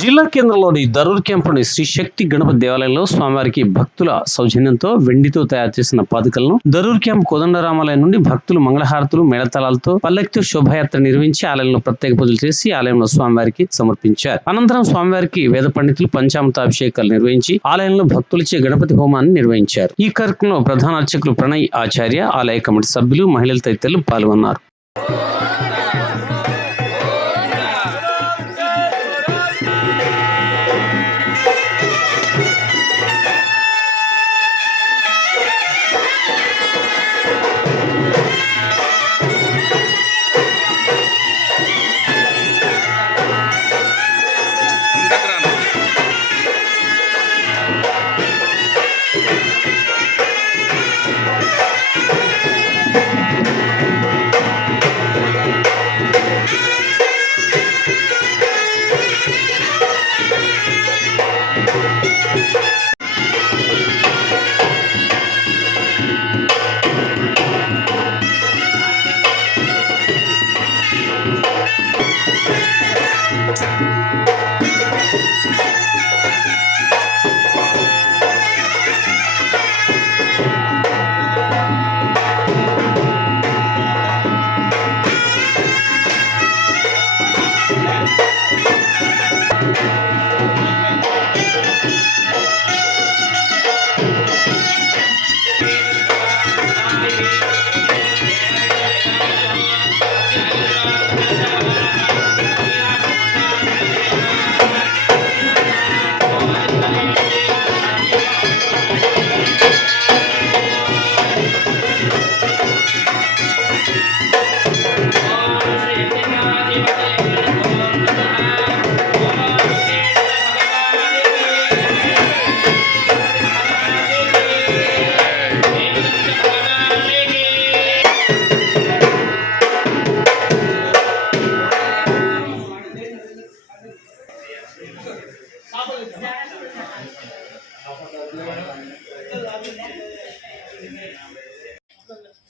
జిల్లా కేంద్రంలోని దరూర్ క్యాంపులోని శ్రీ శక్తి గణపతి దేవాలయంలో స్వామివారికి భక్తుల సౌజన్యంతో వెండితో తయారు చేసిన పాదుకలను దరూర్ క్యాంప్ కోదండరామాలయం నుండి భక్తులు మంగళహారతులు మేళతాళాలతో పల్లెక్తో శోభాయాత్ర నిర్వహించి ఆలయంలో ప్రత్యేక పూజలు చేసి ఆలయంలో స్వామివారికి సమర్పించారు. అనంతరం స్వామివారికి వేద పండితులు పంచామృతాభిషేకాలు నిర్వహించి ఆలయంలో భక్తులచే గణపతి హోమాన్ని నిర్వహించారు. ఈ కార్యక్రమంలో ప్రధాన అర్చకులు ప్రణయ్ ఆచార్య, ఆలయ కమిటీ సభ్యులు, మహిళలు తదితరులు పాల్గొన్నారు.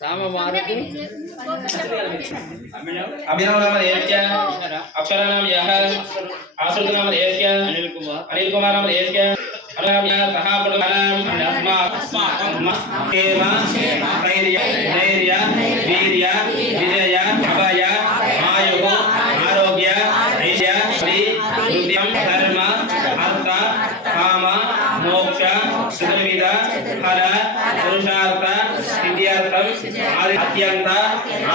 सामवारुति अभिनव नाम देशस्य अक्षर नाम यः आश्रित नाम देशस्य अनिल कुमार नाम देशस्य अनाम यः सह कुटुंबनाम अस्माकं धैर्य वीर्य विजय अभय आयुः आरोग्य ऐश्वर्य श्री बुद्धिं धर्म अर्थ काम मोक्ष चतुर्विध फल पुरुषार्थ सिद्ध्यर्थम अत्यंत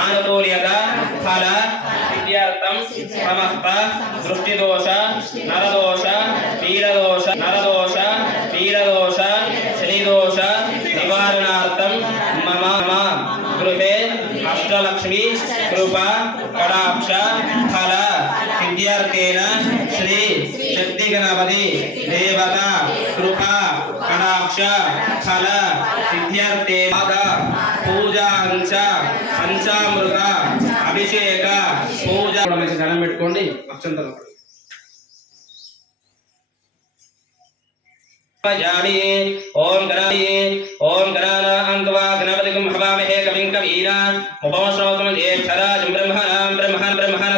आनुकूल्यत फल सिद्ध्यर्थम समस्त दृष्टिदोष नरदोष वीरदोष शनिदोष निवारणार्थम मम गृहे अष्टलक्ष्मी कृपा कटाक्ष फल सिद्ध्यर्थेन श्री शक्ति गणपति देवता कृपा कटाक्ष फल सिद्ध्यर्थे పూజాంచ పంచామృత అభిషేక పూజ దండం పెట్టుకోండి. అక్షంతలు ఓం గణానాన్వా గణపతిం హవామహే కవిం కవీనా ఉపమశ్రోతం జ్యేష్ఠరాజం బ్రహ్మణాం బ్రహ్మణ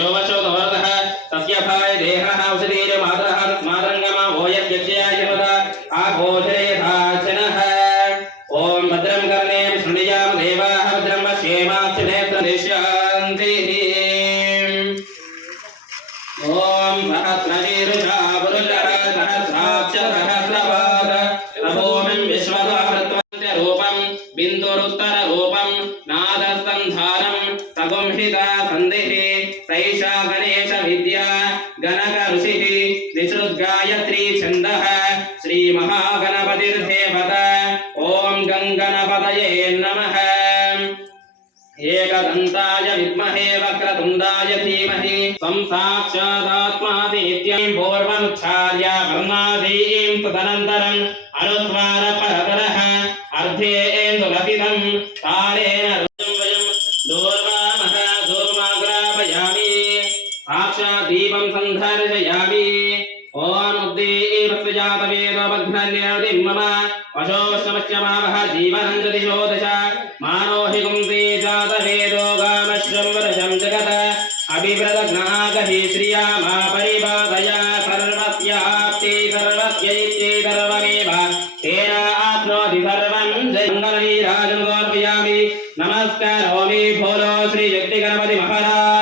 యోవశోకవర్ధః తస్య భాయ దేహః ఔషధీయ మాతరః తస్మాదంగమ ఓయద్యక్షయాయ జనత ఆఘోషరే ధాచనః. ఓం భద్రం కర్ణేం శృణుయామ దేవాః భద్రం పశ్యేమాక్షనేత్రం దృశ్యంతి. ఓం సహస్రశీర్షా పురుషః సహస్రాక్ష సహస్రపాద తపోమం విశ్వదావృత్వంత్య రూపం బిందురుత్తర రూపం నాదస్కంధారం సగుంహిత సంధిః సైషా గణేశ విద్యా గణక ఋషిః నిశ్రుద్గాయత్రీ ఛందః శ్రీ మహాగణపతిర్దేవత. ఓం గంగణపతయే నమః. ఏకదంతాయ విద్మహే వక్రతుండాయ ధీమహి తం సాక్షాదాత్మాసి నిత్యం పూర్వముచ్చార్య వర్ణాదీం తదనంతరం అనుస్వార పరతరః అర్ధేందులసితం తాళేన వయం దూర్వామః దూర్మాగ్రాపయామి సాక్షాత్ దీపం సందర్శయామి. ఓం ఉద్దీపస్వజాతవేదోపఘ్నన్యర్దిం మమ వశోశ్రమశ్యమావహ జీవనం దిశో దశ మానోహి గుంసే జాతవేదో గామశ్రం వరశం జగత అభివ్రత జ్ఞాగహి శ్రియా మా పరిపాదయా प्राप्यैते सर्वमेव तेन आप्नोति सर्वं जय मङ्गलनीराजं समर्पयामि नमस्कारोमि भोलो श्री शक्ति गणपति महाराज